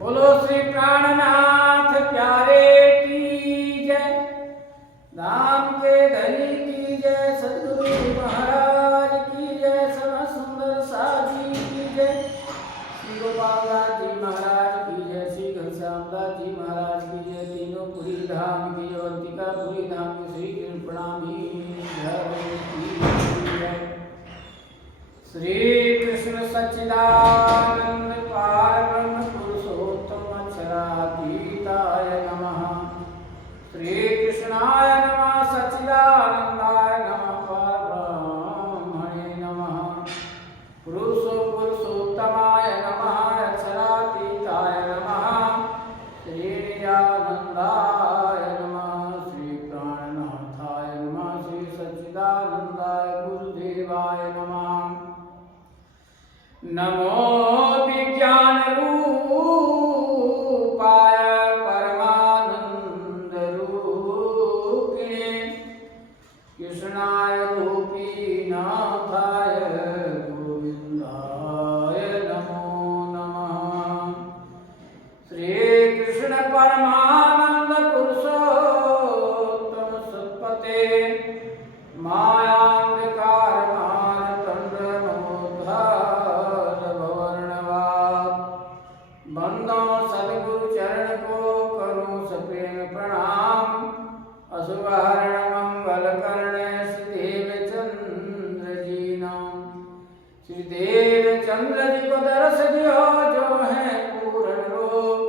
बोलो श्री प्राणनाथ प्यारे की जय, धाम के धनी की जय, सद्गुरु महाराज की जय, सदा सुंदर साजी की जय, श्री गोपाल जी महाराज की जय, श्री घनश्याम जी महाराज की जय, तीनों पुरी धाम की जय, अंतिका पुरी धाम की श्री कृष्ण प्रणामी श्री कृष्ण सच्चिदानंद पारब्रह्म पुरुषोत्तम अक्षरातीताय नमः। श्री कृष्णाय नमः, सच्चिदानंदाय नमः, परब्रह्मणे नमः, पुरुषोत्तमाय नमः, अक्षरातीताय नमः, श्री नित्यानंदाय नमः, श्री प्राणनाथाय नमः, श्री सच्चिदानंदाय गुरुदेवाय नमः। नमो विज्ञान रूपाय परमानंद रूपिणे कृष्णाय गोपीनाथाय गोविंदाय नमो नमः। श्री कृष्ण परमानंद पुरुषोत्तम सत्पते मायान्धकार बंदो सदगुरु चरण को करूं सप्रेम प्रणाम। अशुभ हरण मंगल करणे श्रीदेव चंद्र जी नाम। श्रीदेव चंद्र जी को दर्श दियो जो है पूर्ण रूप,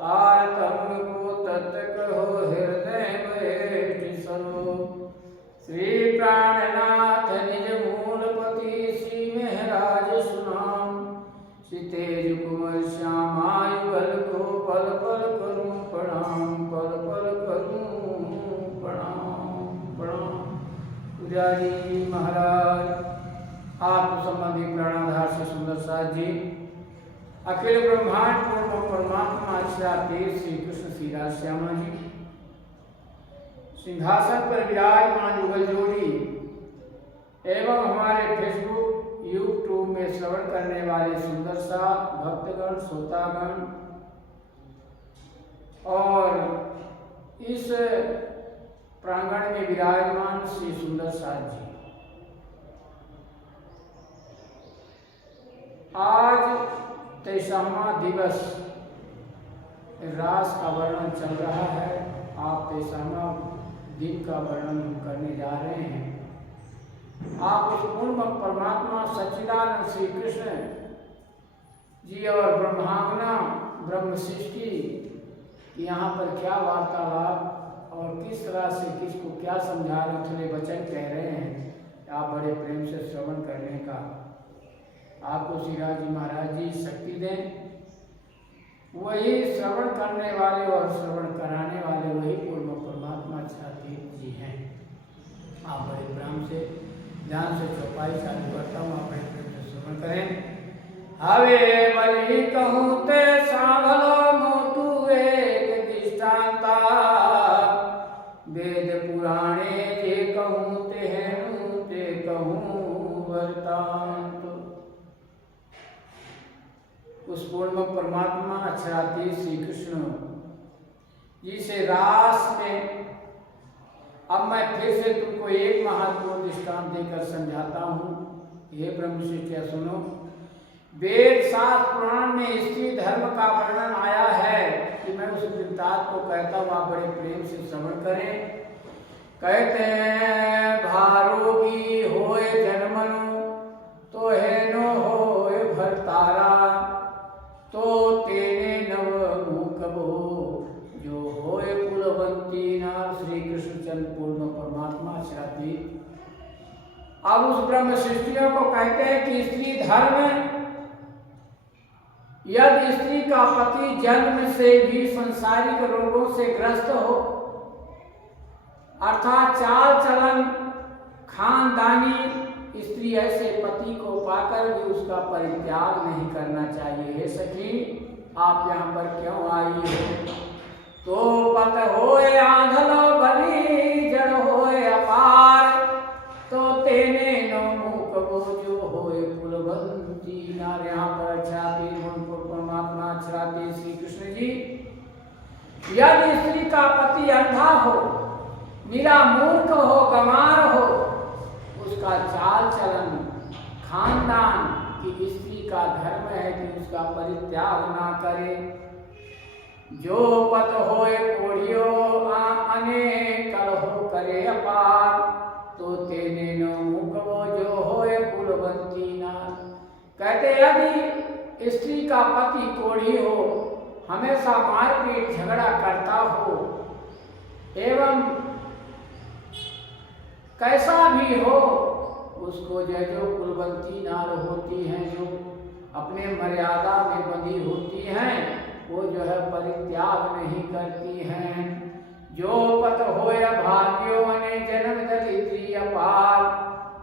तारतम्य को तत्व कहो हृदय बैठ स्वरूप। श्री प्राणनाथ निज मूलपति श्री महराज सुनाम। श्री तेज कुंवर श्यामायुगल को पल पल करूं प्रणाम, पल पल करूं प्रणाम प्रणाम। पुजारी महाराज आत्म संबंधी प्राणाधार से सुंदर साथ जी, अखिल ब्रह्मांड पूर्ण परमात्मा अक्षरातीत श्री कृष्ण श्री राधा श्यामा जी सिंहासन पर विराजमान युगल जोड़ी एवं हमारे फेसबुक यूट्यूब में श्रवण करने वाले सुंदर सा भक्तगण श्रोतागण और इस प्रांगण में विराजमान श्री सुंदर साथ जी, आज 23वां दिवस रास का वर्णन चल रहा है। आप 23वां दिन का वर्णन करने जा रहे हैं। आप उस पूर्ण परमात्मा सच्चिदानंद श्री कृष्ण जी और ब्रह्मांगना ब्रह्म सृष्टि की यहाँ पर क्या वार्तालाप और किस तरह से किसको क्या समझा रहे, थोड़े वचन कह रहे हैं, आप बड़े प्रेम से श्रवण करने का आपको श्रीराज जी महाराज जी शक्ति दें। वही श्रवण करने वाले और श्रवण कराने वाले वही पूर्ण परमात्मा छातीत जी हैं। आप बड़े प्रेम से ध्यान से चौपाई चालू करता हूँ, आप बड़े प्रेम से श्रवण करें। हवे बलि कहूँ ते सांभलो मोटू एक दृष्टांता, वेद पुराणे जे कहूँ ते हेनु ते कहूँ वृतांत। उस पूर्ण परमात्मा अक्षरातीत श्री कृष्ण जी से रास में अब मैं फिर से तुमको एक महत्वपूर्ण दृष्टांत देकर समझाता हूँ। हे ब्रह्म शिष्य सुनो, वेद शास्त्र पुराण में स्त्री धर्म का वर्णन आया है कि मैं उस वृत्तांत को कहता हूँ, आप बड़े प्रेम से श्रवण करें। कहते हैं भारोगी होए जन्मनु तो हेनो होए भरतारा, तो तेने नव मुकबो जो होए कुलवंती नार। श्री कृष्ण चंद्र पूर्ण परमात्मा छातीत अब उस ब्रह्म सृष्टियों को कहते हैं कि स्त्री धर्म, यदि स्त्री का पति जन्म से भी संसारिक रोगों से ग्रस्त हो, अर्थात चाल चलन खानदानी, स्त्री ऐसे पति को पाकर भी उसका परित्याग नहीं करना चाहिए। हे सखी, आप यहाँ पर क्यों आई हो? तो पत होए आंधलो बलि जड़ होए अपार, तो तेने नो मुख जो होए कुलवंती नार। यहाँ पर छाती परमात्मा छाती श्री पति अंधा हो, मेरा मूर्ख हो, गंवार हो, उसका चाल चलन, खानदान की स्त्री का धर्म है कि उसका परित्याग ना करे। जो पत होए कोढ़ियो अनेक कलहो करे अपार, तो तेने नो मुकवो जो होए कुलवंती नार। कहते यदि स्त्री का पति कोढ़ी हो, हमेशा मारपीट झगड़ा करता हो, एवं कैसा भी हो, उसको जो कुलवंती नार होती हैं, जो अपने मर्यादा में बंधी होती हैं, वो जो है परित्याग नहीं करती हैं। जो पत होय भाग्यो अने जन्म दरिद्री अपार,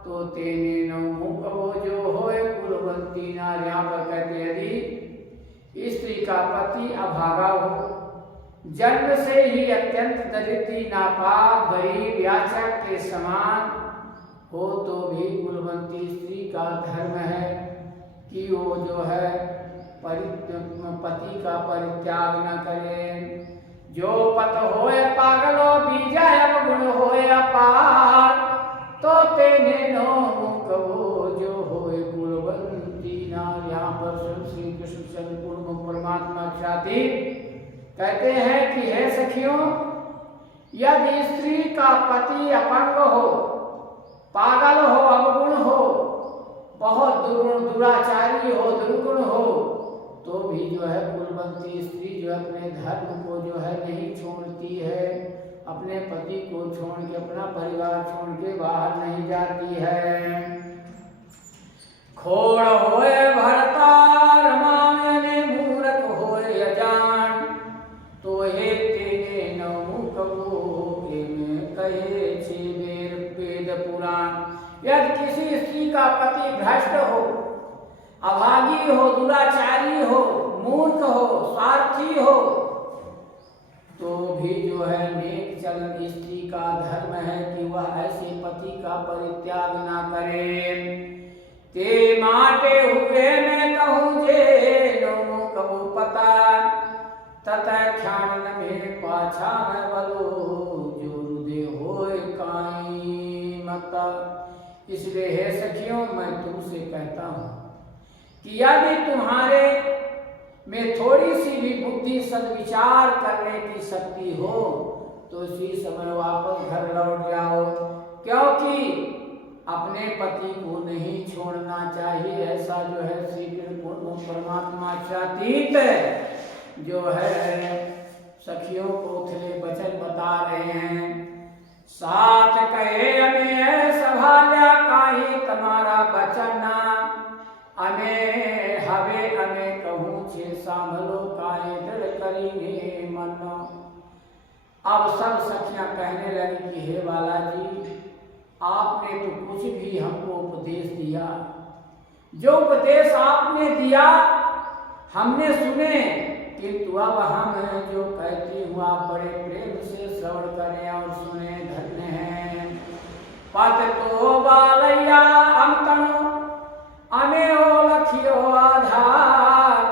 तो तेने नो मुख वो जो होय कुलवंती नार। यहाँ पर कहते यदि स्त्री का पति अभागा हो, जन्म से ही अत्यंत दरिद्री, नापाक, गरीब, याचक के समान हो, तो भी कुलवंती स्त्री का धर्म है कि वो जो है पति का परित्याग न करे। जो पत होए पागलो बीजा अवगुण होए अपार, तो तेने नो मुख वो जो होए कुलवंती नार। यहाँ पर श्री कृष्ण चंद्र परमात्मा ख्याति कहते हैं कि हे सखियों, यदि स्त्री का पति अपंग हो, पागल हो, अवगुण हो, बहुत दुराचारी हो, दुर्गुण हो, तो भी जो है कुलवंती स्त्री जो अपने धर्म को जो है नहीं छोड़ती है, अपने पति को छोड़ के, अपना परिवार छोड़ के बाहर नहीं जाती है। खोड़ होए भरतार माने मूर्ख होए अजान, तो हे तेने नमुख वो में कहे छे वेद पुराण। यदि किसी स्त्री का पति भ्रष्ट हो, अभागी हो, दुराचारी हो, मूर्ख हो, स्वार्थी हो, तो भी जो है नेक चलन स्त्री का धर्म है कि वह ऐसे पति का परित्याग ना करे। ते माटे हुए मैं कहूँ जे नो कबू पता, तथा ख्यान में पाछा न बलो, जो रुदे होए काई मता। इसलिए हे सखियों, मैं तुमसे कहता हूँ कि यदि तुम्हारे में थोड़ी सी भी बुद्धि सद्विचार करने की शक्ति हो, तो इसी समय वापस घर लौट जाओ, क्योंकि अपने पति को नहीं छोड़ना चाहिए। ऐसा जो है श्री कृष्ण परमात्मा चातीत जो है सखियों को उथले वचन बता रहे हैं। साथ कहे हमें सभाल्या काहे तुम्हारा बचना, हमें हवे हमें कहूँ छे सांभलो काहे दृढ़ करीने मन। अब सब सखियां कहने लगी कि हे बालाजी, आपने तो कुछ भी हमको उपदेश दिया, जो उपदेश आपने दिया हमने सुने, किंतु अब हम जो कहती हूँ आप बड़े प्रेम से श्रवण करें और सुने, धन्य हैं। पत तो बालैया अमतनो अमे हो लखियो आधार,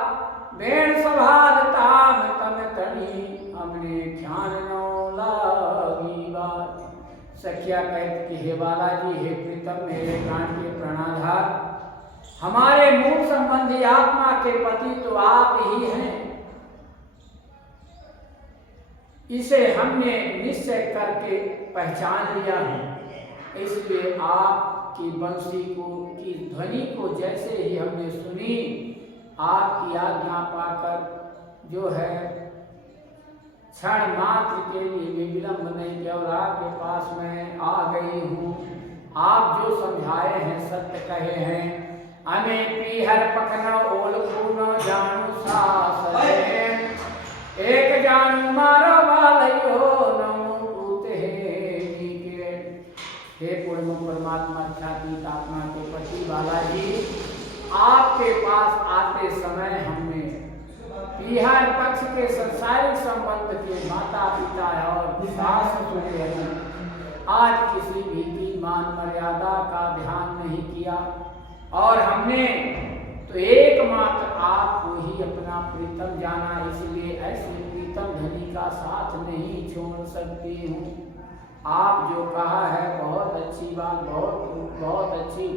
बेण सभाल ताम तम तनी हमने ध्यान नो लागी बात। सखिया कहती कि हे बालाजी, हे प्रीतम, मेरे प्राण के प्राणाधार, हमारे मूल संबंधी आत्मा के पति तो आप ही हैं। इसे हमने निश्चय करके पहचान लिया है, इसलिए आपकी बंसी को की ध्वनि को जैसे ही हमने सुनी, आपकी आज्ञा पाकर जो है क्षण मात्र के लिए विलंब नहीं किया और आपके पास मैं आ गई हूँ। आप जो समझाए हैं, सत्य कहे हैं। हमें पीहर पकना ओल खूनो जानू सास एक जानू मारो बालयो नमो कूते के। हे पूर्ण परमात्मा ख्याति आत्मा के पति बालाजी, आपके पास आते समय हमने पीहर पक्ष के संसारिक संबंध के माता पिता और सास ससुर आज किसी भी की मान मर्यादा का ध्यान नहीं किया, और हमने तो तो एकमात्र आपको ही अपना प्रीतम जाना, इसलिए ऐसे प्रीतम धनी का साथ नहीं छोड़ सकती हूँ। आप जो कहा है बहुत अच्छी बात, बहुत अच्छे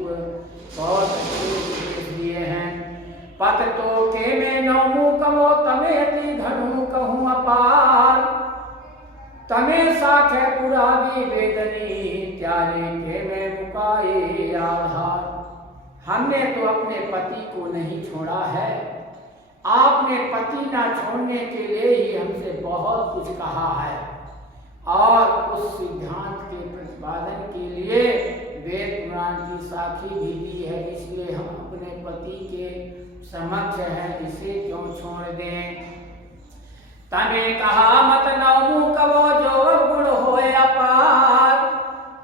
उपदेश दिए हैं। पत तो के में नौमु कमो तमेति धनु कहूँ अपार, तमे साखे पुरावी वेदनी त्यारे के में मुकाए आधार। हमने तो अपने पति को नहीं छोड़ा है, आपने पति ना छोड़ने के लिए ही हमसे बहुत कुछ कहा है, और उस सिद्धांत के प्रतिपादन के लिए वेद पुराण की साक्षी भी दी है। इसलिए हम अपने पति के समक्ष है, इसे क्यों छोड़ दें। तने कहा मत नौमु कवो जो गुण होए अपार,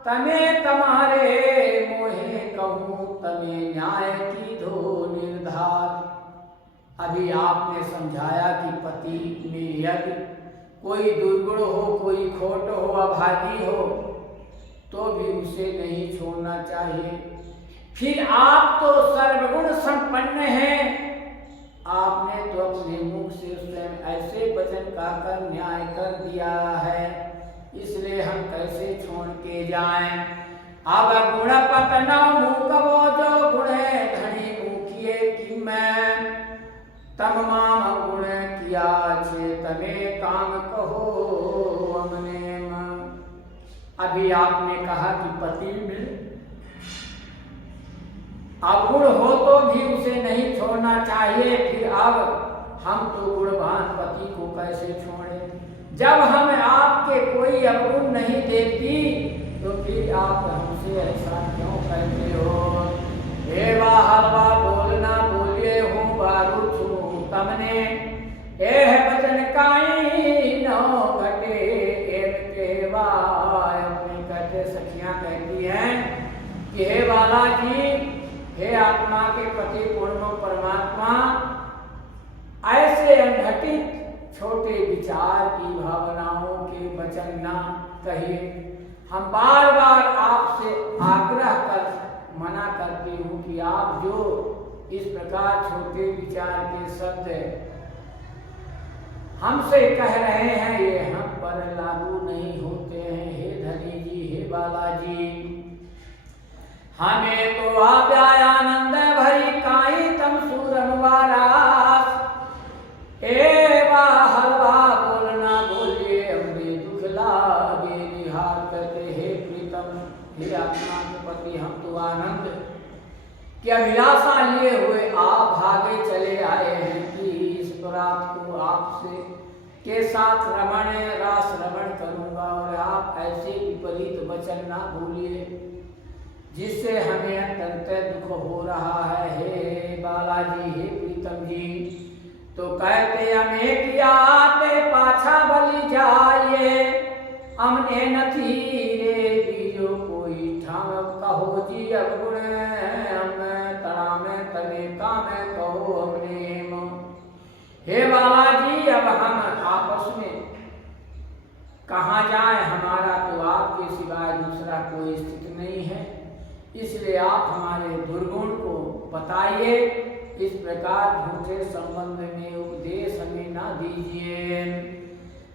तने तुम्हारे मोहे कहूँ तमे न्याय की धो निर्धार। अभी आपने समझाया कि पति में यदि कोई दुर्गुण हो, कोई खोट हो, अभागी हो, तो भी उसे नहीं छोड़ना चाहिए। फिर आप तो सर्वगुण संपन्न हैं, आपने तो अपने मुख से स्वयं ऐसे वचन कहकर न्याय कर दिया है, इसलिए हम कैसे छोड़ के जाएं। अब गुण पतना मुकवो जो गुणे धनी मुखिए कि मैं, तम माम गुण किया छे तमे काम कहो हमने। अभी आपने कहा कि पति में अवगुण हो तो भी उसे नहीं छोड़ना चाहिए, फिर अब हम तो गुणवान पति को कैसे छोड़ें। जब हम आपके कोई अवगुण नहीं देखती तो फिर आप हमसे ऐसा क्यों कहते हो। हे हलवा बोलना बोलिए हूँ बारू छू तमने, एह वचन काई न घटे एक केवाय। अपनी कहते सखियां कहती हैं कि हे बाला जी, हे आत्मा के पति पूर्ण परमात्मा, ऐसे अनघटित छोटे विचार की भावनाओं के वचन ना कहिए। हम बार बार आपसे आग्रह कर मना करती हूँ कि आप जो इस प्रकार छोटे विचार के शब्द हमसे कह रहे हैं, ये हम पर लागू नहीं होते हैं। हे धनी जी, हे बालाजी, हमें तो आनंद भरी काई तम सूरनवारास। हलवा बोलना बोलिए हमने दुख लागे निहार करते। हे प्रीतम, हे आत्मा के पति, हम तो आनंद की अभिलाषा लिए हुए आप भागे चले आए हैं कि इस रात को आपसे के साथ रास रमण करूंगा, और आप ऐसे विपरीत वचन ना बोलिए जिससे हमें अत्यंत दुख हो रहा है। हे बालाजी, हे प्रीतम जी, तो कहते हमें किया ते पाछा बलि जाइए, हमने नथी रे बीजो कोई ठाम कहो जी अवगुण, हम तड़ा में तने का में कहो हमने। हे बालाजी, अब हम आपस में कहाँ जाए, हमारा तो आपके सिवाय दूसरा कोई स्थिति नहीं है, इसलिए आप हमारे दुर्गुण को बताइए। इस प्रकार झूठे संबंध में उपदेश हमें ना दीजिए।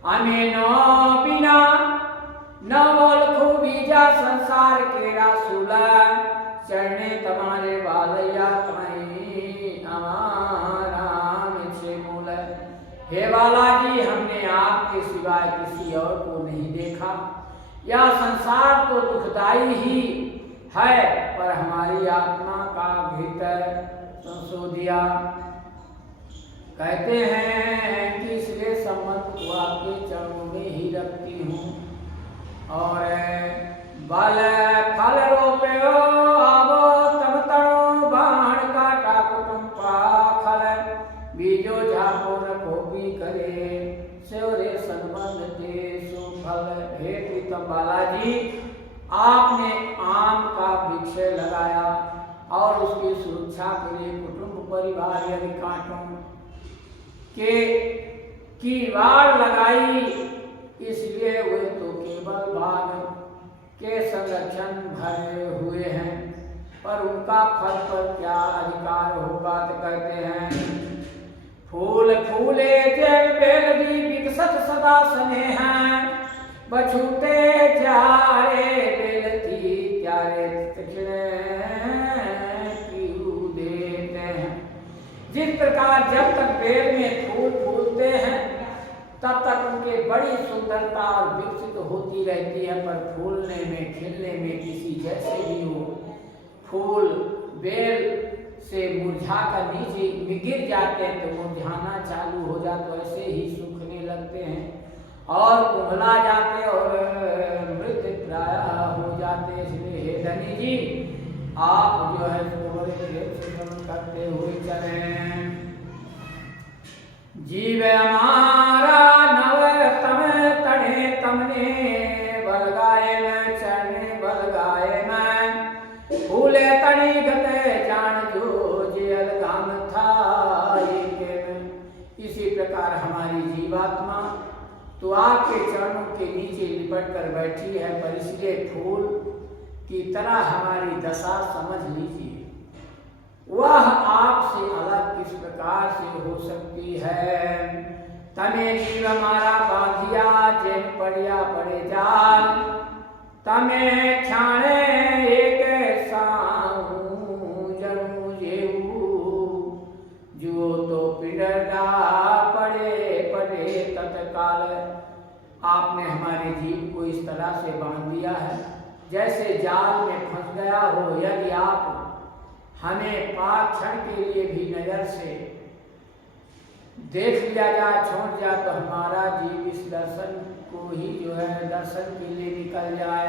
हमें न बिना न बोल बीजा संसार के रासुला, चढ़ने तुम्हारे बालैया मूल। हे बालाजी, हमने आपके सिवाय किसी और को नहीं देखा। यह संसार तो दुखदाई ही है, पर हमारी आत्मा का भीतर संशोधिया। कहते हैं कि इसलिए संबंध को आपके चरणों में ही रखती हूँ, और बल फल रोपे आवो तब तरो बाण काटा कुटुम पाखल, बीजो झापो रखो भी करे सेवरे संबंध ते सुफल। हे प्रीतम बालाजी, आपने आम का वृक्ष लगाया और उसकी सुरक्षा के लिए कुटुंब परिवार यदि कांटों के कीवाड़ लगाई, इसलिए वे तो केवल बाघ के संरक्षण भरे हुए हैं। पर उनका फल पर क्या अधिकार होगा। तो कहते हैं फूल फूले जय बेलड़ी विकसत सदा स्नेह बछूते जारे बेलती त्यारे क्यों देते हैं। जिस प्रकार जब तक बेल में फूल फूलते हैं तब तक उनके बड़ी सुंदरता और विकसित होती रहती है, पर फूलने में खिलने में किसी जैसे ही हो, फूल बेल से मुरझा कर नीचे गिर जाते हैं तो मुरझाना चालू हो जाते, तो ऐसे ही सूखने लगते हैं और कुम्हला जाते और मृत्यु प्राय हो जाते। इसलिए हे धनी जी आप जो है करते हुए चले। जीव हमारा नव तम तड़े तमने बल गाए मैं चरणे बल गाए मैं फूले तड़ी गते जान जो जेल गाम था। इसी प्रकार हमारी जीवात्मा तो आपके चरणों के नीचे लिपट कर बैठी है, पर इसलिए फूल की तरह हमारी दशा समझ लीजिए। वह आपसे अलग किस प्रकार से हो सकती है। तमे जीव हमारा बाधिया जेन पड़िया पड़े जाल तमे ख्याणे एक साहू जरू जेऊ जो तो पिडरा पड़े पड़े तत्काल। आपने हमारे जीव को इस तरह से बांध दिया है जैसे जाल में फंस गया हो। यदि आप हमें पाँच क्षण के लिए भी नजर से देख लिया जाए छोड़ जाए तो हमारा जीव इस दर्शन को ही जो है दर्शन के लिए निकल जाए।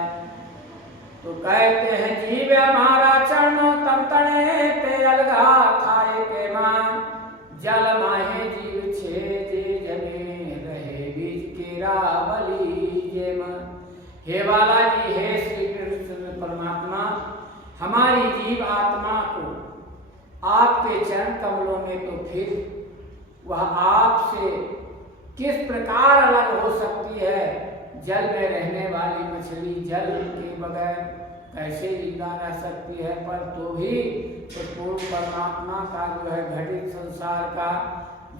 तो कहते हैं जीव हमारा चरणों तम तड़े ते अलगा खाए के मान जल माहे जीव छे जे जमे रहे बीज केरा बलि जेम। हे बाला जी हे श्री कृष्ण परमात्मा हमारी जीव आत्मा को आपके चरण कमलों में, तो फिर वह आपसे किस प्रकार अलग हो सकती है। जल में रहने वाली मछली जल के बगैर कैसे जिंदा रह सकती है, पर तो भी तो पूर्ण परमात्मा का जो है घटित संसार का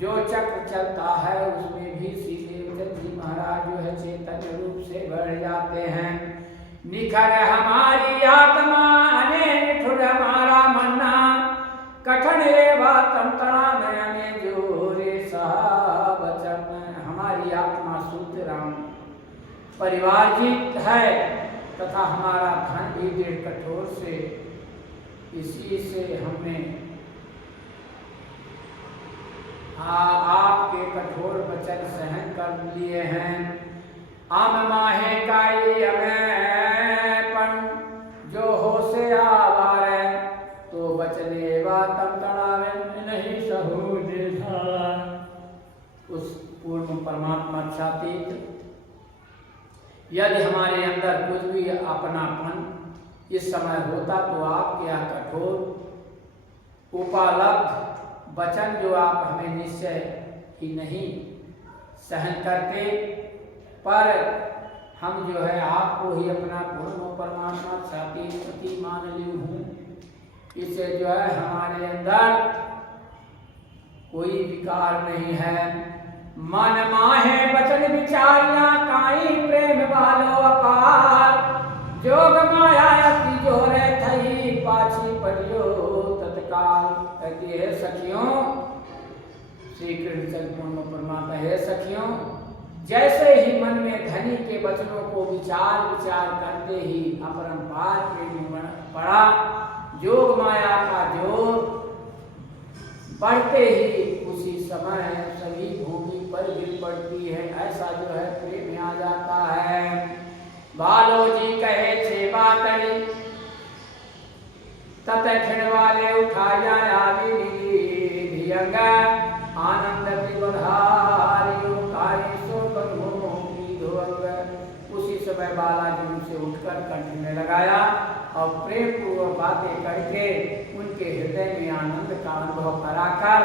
जो चक्र चलता है उसमें भी श्री देवचंद जी महाराज जो है चैतन्य रूप से बढ़ जाते हैं। निखर हमारी आत्मा अने निठुर हमारा मन्ना कठिन तम तड़ा में जोरे बचन। हमारी आत्मा शुद्ध राम परिवारजित है तथा हमारा धन भी दृढ़ कठोर से, इसी से हमने आपके कठोर वचन सहन कर लिए हैं। आम माहे काई हमें पण जो हो से आवारे तो बचने वा तम तड़ावे नहीं सहू देखा। उस पूर्ण परमात्मा छातीत यदि हमारे अंदर कुछ भी अपनापन इस समय होता तो आपके यहाँ कठोर उपलब्ध वचन जो आप हमें निश्चय ही नहीं सहन करते, पर हम जो है आपको ही अपना पूर्ण परमात्मा छाती मान ली हूँ। इससे जो है हमारे अंदर कोई विकार नहीं है। मन माहे वचन विचारिया काई प्रेम वालो अपार जोग माया अति जोरे थई पाछी पड़ियो तत्काल। कहती है सखियों श्री कृष्ण पूर्ण परमात्मा है सखियों, जैसे ही मन में धनी के वचनों को विचार करते ही अपरंपार प्रेम पड़ा, जोग माया का जोर बढ़ते ही उसी समय सभी भूमि पर गिर पड़ती है। ऐसा जो है प्रेम आ जाता है। बालो जी कहे छे बातड़ी तत खिड़वाले उठाया आदि धियंग आनंद विबधारियो कार्य सो करो की धोंग। उसी समय बालाजी उनसे उठकर कंठ में लगाया और प्रेम पूर्वक बातें करके उनके हृदय में आनंद का अनुभव कराकर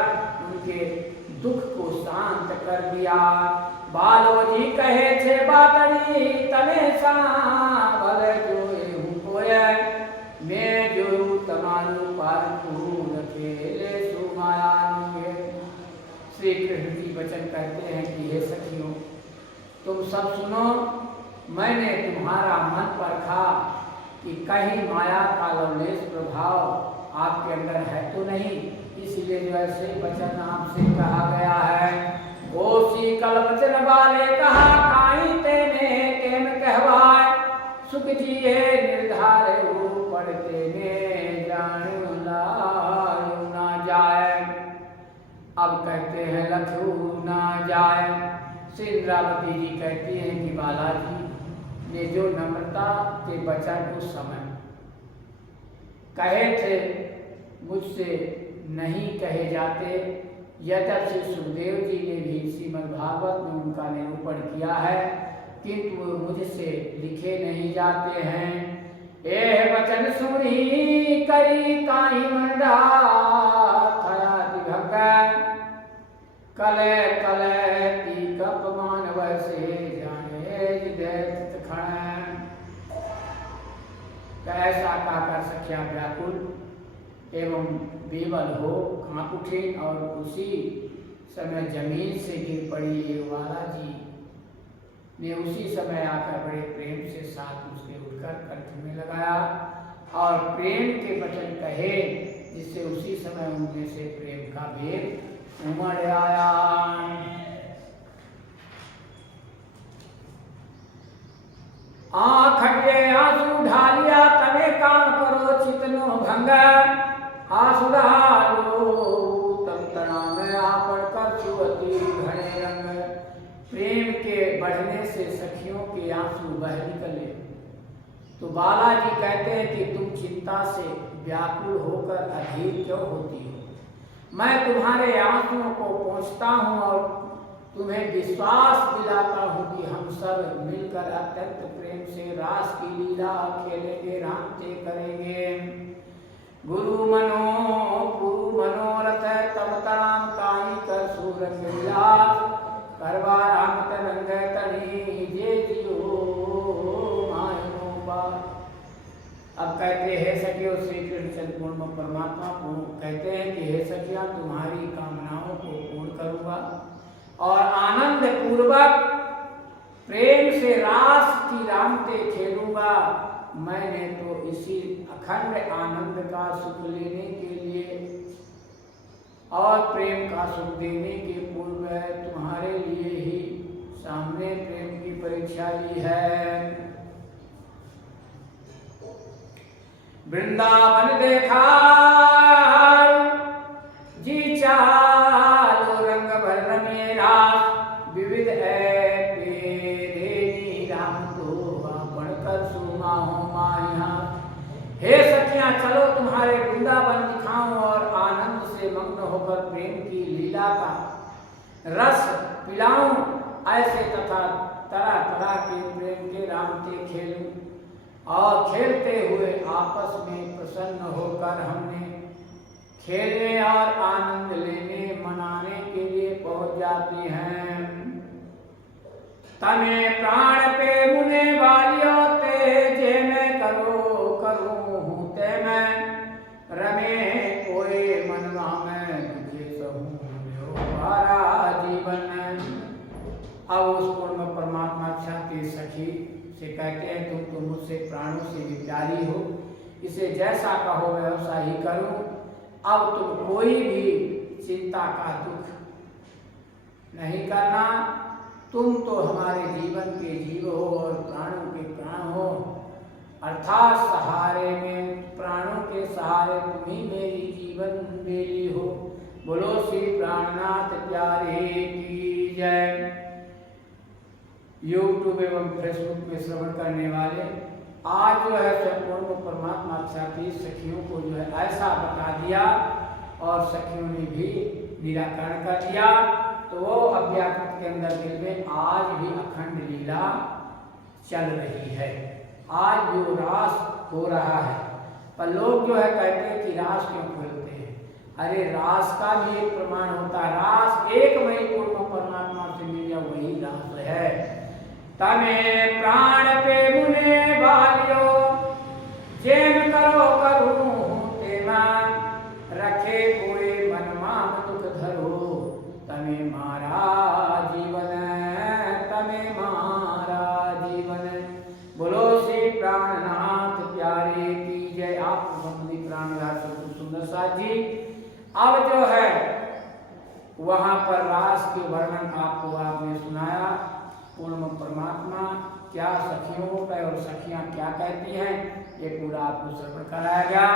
उनके दुख को शांत कर दिया। बालो जी कहे छे बातड़ी तने सा भले जो कोय मैं जो तम चालू पारखू खेले सुमायानुगे। श्री कृष्ण जी वचन कहते हैं कि हे सखियों, तुम सब सुनो, मैंने तुम्हारा मन परखा कि कहीं माया का लवलेश प्रभाव आपके अंदर है तो नहीं, इसलिए जो ऐसे वचन आपसे कहा गया है। ओसी कल वचन वाले कहा काई तेने केम कहवाय, सुख जिए निर्धार पढ़ते ने जानु लायु ना जाए। अब कहते हैं लखू ना जाए। श्री इंद्रावती जी कहती हैं कि बालाजी ने जो नम्रता के वचन उस समय कहे थे मुझसे नहीं कहे जाते, यद्यपि सुखदेव जी ने भी श्रीमद्भागवत में उनका निरूपण किया है, किंतु वो मुझसे लिखे नहीं जाते हैं। एह वचन सुनी करी काई मंडा थया दिभग, कले कले ती कप मानव से जाने जिदेत खण। ऐसा कहकर सखिया व्याकुल एवं बेबल हो कांप उठे और उसी समय जमीन से गिर पड़ी। वाला जी ने उसी समय आकर बड़े प्रेम से साथ उसने उठकर कंठ में लगाया और प्रेम के वचन कहे, जिससे उसी समय उनमें से प्रेम का भेद उमड़ आया। खड़े आंसू ढालिया तने काम करो चितनो भंग, आंसू ढालो तम तना में आपड़ कर सुअती घने रंग। प्रेम के बढ़ने से सखियों के आंसू बह निकले। तो बालाजी कहते हैं कि तुम चिंता से व्याकुल होकर अधीर क्यों होती हो? मैं तुम्हारे आंसुओं को पोंछता हूँ और तुम्हें विश्वास दिलाता हूँ कि हम सब मिलकर अत्यंत प्रेम से रास की लीला खेलेंगे, रामते करेंगे। गुरु मनोरथ तब तराम काई कर सूरज विलास, करवा राम तरंग तनी जे जियो मायनो पार। अब कहते हैं सखियों, श्री कृष्ण पूर्ण परमात्मा को कहते हैं कि हे सखिया, तुम्हारी कामनाओं को पूर्ण करूंगा और आनंद पूर्वक प्रेम से रास की रामते खेलूंगा। मैंने तो इसी अखंड आनंद का सुख लेने के लिए और प्रेम का सुख देने के पूर्व तुम्हारे लिए ही सामने प्रेम की परीक्षा ली है। वृंदावन देखा जी चालो रंग भर मेरा, विविध है तेरे राम तो बढ़कर सुमा हो माया। हे सखियां, चलो तुम्हारे वृंदावन दिखाऊं और आनंद से मग्न होकर प्रेम की लीला का रस पिलाऊं। ऐसे तथा तरह तरह के प्रेम के रामते खेलूं और खेलते हुए आपस में प्रसन्न होकर हमने खेलने और आनंद लेने मनाने के लिए पहुंच जाते हैं। तने प्राण पे मुने वालियों ते जे मैं करूं ते मैं रमे कोई मनवा में तुझे सहूं हमारा जीवन। अब उस पूर्ण परमात्मा के सखी से कहते हैं, तुम तो मुझसे प्राणों से भी प्यारी हो, इसे जैसा कहो वैसा ही करूं। अब तुम कोई भी चिंता का दुख नहीं करना, तुम तो हमारे जीवन के जीव हो और प्राणों के प्राण हो, अर्थात सहारे में प्राणों के सहारे तुम ही मेरी जीवन बेली हो। बोलो श्री प्राणनाथ प्यारे की जय। यूट्यूब एवं फेसबुक में श्रवण करने वाले आज जो है संपूर्ण परमात्मा साथी सखियों को जो है ऐसा बता दिया और सखियों ने भी निराकरण कर दिया, तो वो अव्याकृत के अंदर दिल में आज भी अखंड लीला चल रही है। आज जो रास हो रहा है, पर लोग जो है कहते हैं कि रास क्यों खोलते हैं? अरे रास का भी एक प्रमाण होता है। रास एक मई पूर्ण परमात्मा से मिल गया, वही रास है। तमे प्राण पे मुने वालियो जेम करो करूं तेमा, रखे कोई मन मान दुख धरो, तमे मारा जीवन, तमे मारा जीवन। बोलो श्री प्राणनाथ प्यारे की जय। आप अपनी प्राणनाथ सुंदर साथ जी। अब जो है वहां पर रास के वर्णन आपको आपने सुनाया। पूर्ण परमात्मा क्या सखियों का और सखियां क्या कहती हैं, ये पूरा आपको श्रवण कराया गया।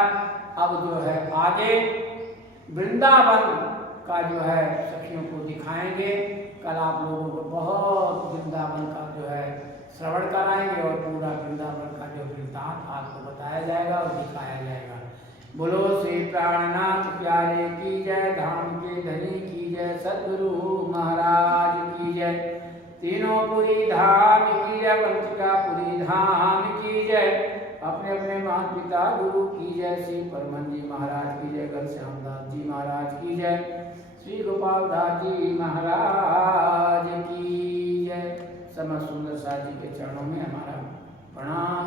अब जो है आगे वृंदावन का जो है सखियों को दिखाएंगे। कल आप लोगों को बहुत वृंदावन का जो है श्रवण कराएंगे और पूरा वृंदावन का जो वृत्तांत आपको बताया जाएगा और दिखाया जाएगा। बोलो श्री प्राणनाथ प्यारे की जय। धाम के धनी की जय। सद्गुरु महाराज की जय। तीनों पुरी धाम की जय। पंचकापुरी धाम की जय। अपने अपने माता पिता गुरु की जय। श्री परमन जी महाराज की जय। घनश्यामदास जी महाराज की जय। श्री गोपाल दास जी महाराज की जय। समस्त सुंदर साथ जी के चरणों में हमारा प्रणाम।